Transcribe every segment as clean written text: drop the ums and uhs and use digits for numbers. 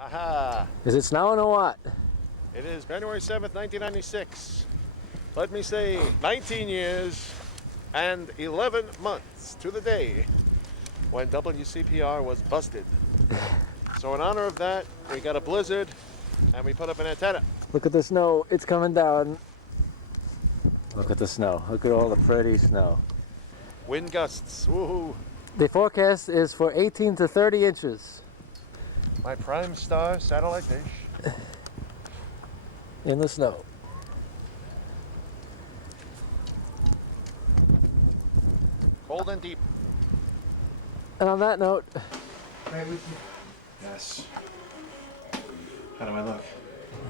Aha! Is it snowing or what? It is January 7th, 1996. Let me say 19 years and 11 months to the day when WCPR was busted. So in honor of that, we got a blizzard and we put up an antenna. Look at the snow. It's coming down. Look at the snow. Look at all the pretty snow. Wind gusts. Woohoo! The forecast is for 18 to 30 inches My prime star satellite dish. in the snow. Cold and deep. And on that note, Yes. How do I look?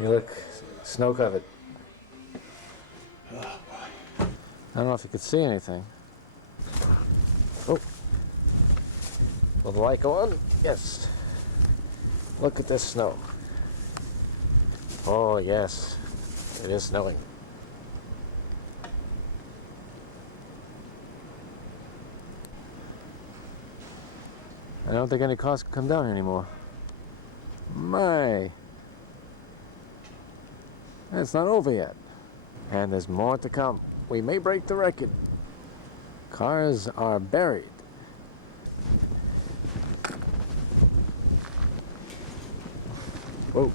you look snow covered. Oh, I don't know if you could see anything. Oh. Will the light go on? Yes. Look at this snow. Oh, yes. It is snowing. I don't think any cars can come down here anymore. My. It's not over yet. And there's more to come. We may break the record. Cars are buried. Whoa.